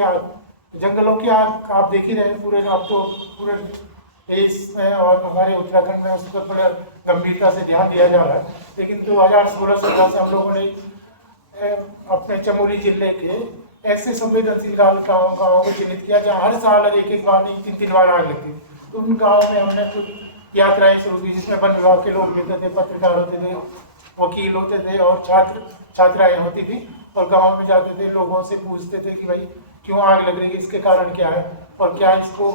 की आग, जंगलों की आग आप देख ही रहे हैं पूरे, अब तो पूरे देश में और हमारे उत्तराखंड में उसको थोड़ा गंभीरता से ध्यान दिया जा रहा है। लेकिन 2016-17 से हम लोगों ने अपने चमोली जिले के ऐसे संवेदनशील गाँव को चिन्हित किया जहाँ हर साल एक बार नहीं 3 बार आग लगती। तो उन गाँव में हमने कुछ यात्राएं शुरू की जिसमें वन विभाग के लोग मिलते थे, पत्रकार होते थे, वकील होते थे और छात्राएं होती थी, और गांव में जाते थे, लोगों से पूछते थे कि भाई क्यों आग लग रही है, इसके कारण क्या है और क्या इसको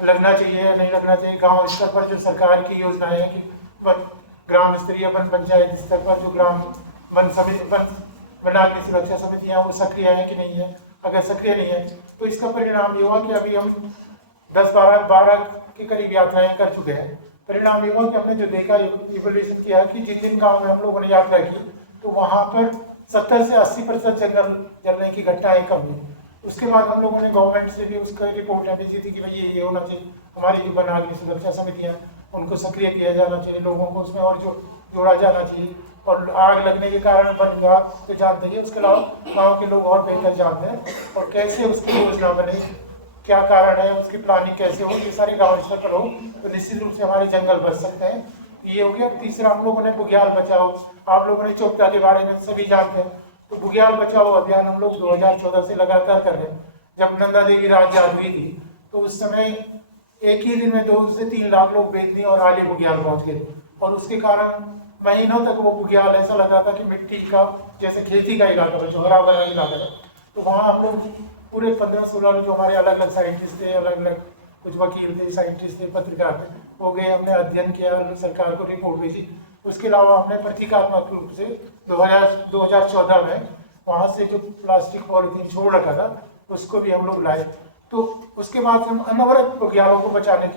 लगना चाहिए या नहीं लगना चाहिए। गांव स्तर पर जो सरकार की योजनाएं हैं कि ग्राम स्तरीय वन पंचायत स्तर पर जो ग्राम वनाग्नि सुरक्षा समितियां वो सक्रिय है कि नहीं है, अगर सक्रिय नहीं है तो इसका परिणाम ये हुआ कि अभी हम 10-12 के करीब यात्राएं कर चुके हैं। परिणाम ये हुआ कि हमने जो देखा, इवैल्यूएशन किया कि जिन जिन गाँव में हम लोगों ने यात्रा की तो वहाँ पर 70 से 80% जंगल जलने की घटनाएं कम हुई। उसके बाद हम लोगों ने गवर्नमेंट से भी उसका रिपोर्ट लेनी चाहिए थी कि भाई ये होना चाहिए, हमारी जो वनाग्नि सुरक्षा समितियाँ उनको सक्रिय किया जाना चाहिए, लोगों को उसमें और जोड़ा जाना चाहिए। और आग लगने के कारण वन विभाग तो जानते ही, उसके अलावा गाँव के लोग और बेहतर जानते हैं और कैसे उसकी योजना बने, क्या कारण है, उसकी प्लानिंग कैसे हो, ये सारे गाँव स्तर पर हो तो निश्चित रूप से हमारे जंगल बच सकते हैं। ये हो गया। तीसरा हम लोगों ने बुग्याल बचाओ, आप लोगों ने चोपता के बारे में सभी जानते हैं, तो बुग्याल बचाओ अभियान हम लोग 2014 से लगातार कर रहे हैं। जब नंदा देवी राज याद हुई थी तो उस समय एक ही दिन में 2 से 3 लाख लोग बेदनी और आली बुग्याल पहुंच गए और उसके कारण महीनों तक वो बुग्याल ऐसा लगा था कि मिट्टी का जैसे खेती का इलाका है, हरा भरा इलाका है। तो वहाँ हम लोग पूरे 15-16 जो हमारे अलग अलग साइंटिस्ट थे, अलग अलग कुछ वकील थे, साइंटिस्ट थे, पत्रकार थे, हो गए, हमने अध्ययन किया, सरकार को रिपोर्ट भेजी। उसके अलावा हमने प्रतीकात्मक रूप से 2014 में वहाँ से जो प्लास्टिक पॉलिथीन छोड़ रखा था उसको भी हम लोग लाए। तो उसके बाद हम अनवरत बुग्यालों को बचाने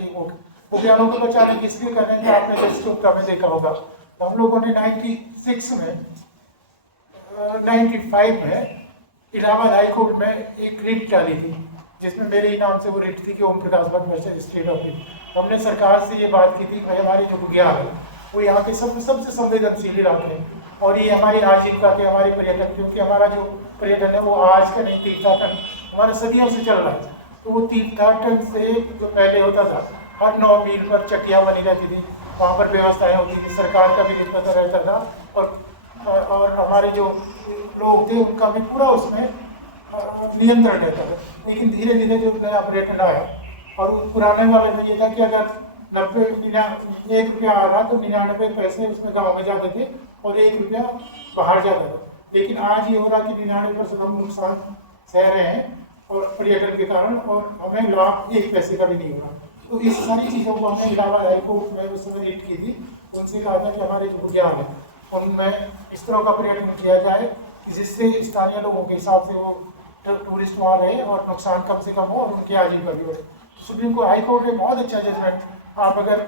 की इसलिए कर रहे हैं कि आपने जैसे चुपता में देखा होगा, तो हम लोगों ने 95 में इलाहाबाद हाई कोर्ट में एक रिट डाली थी, जिसमें मेरे ही नाम से वो रिट थी कि Om Prakash Bhatt versus state of India. तो हमने सरकार से ये बात की थी कि भाई हमारी जो बुग्याल है वो यहाँ के सबसे संवेदनशील इलाके हैं और ये हमारी आजीविका के, हमारे पर्यटन, क्योंकि हमारा जो पर्यटन है वो आज का नहीं, तीर्थाटन हमारे सदियों से चल रहा है। तो वो तीर्थाटन से जो पहले होता था, हर 9 मील पर चट्टियाँ बनी रहती थी, वहाँ पर व्यवस्थाएं होती थी, सरकार का भी जिम्मेदार रहता था और हमारे जो लोग थे उनका भी पूरा उसमें नियंत्रण रहता था। लेकिन धीरे धीरे जो नया पर्यटन आया और पुराने वाले में ये था कि अगर 1 रुपया आ रहा तो 99 पैसे उसमें गाँव में जाते थे और 1 रुपया बाहर जाता था। लेकिन आज ये हो रहा कि 99% हम नुकसान सह रहे हैं और पर्यटन के कारण, और हमें लाभ 1 पैसे का भी नहीं हो रहा। तो इस सारी चीज़ों को हमने इलाहाबाद हाई कोर्ट में उस समय रीट की थी, उनसे कहा था कि हमारे जो बुग्याल है उनमें इस तरह का पर्यटन किया जाए कि जिससे स्थानीय लोगों के हिसाब से वो टूरिस्ट वहाँ रहे और नुकसान कम से कम हो और उनकी आजीविका भी हो। सुप्रीम कोर्ट हाई कोर्ट ने बहुत अच्छा जजमेंट, आप अगर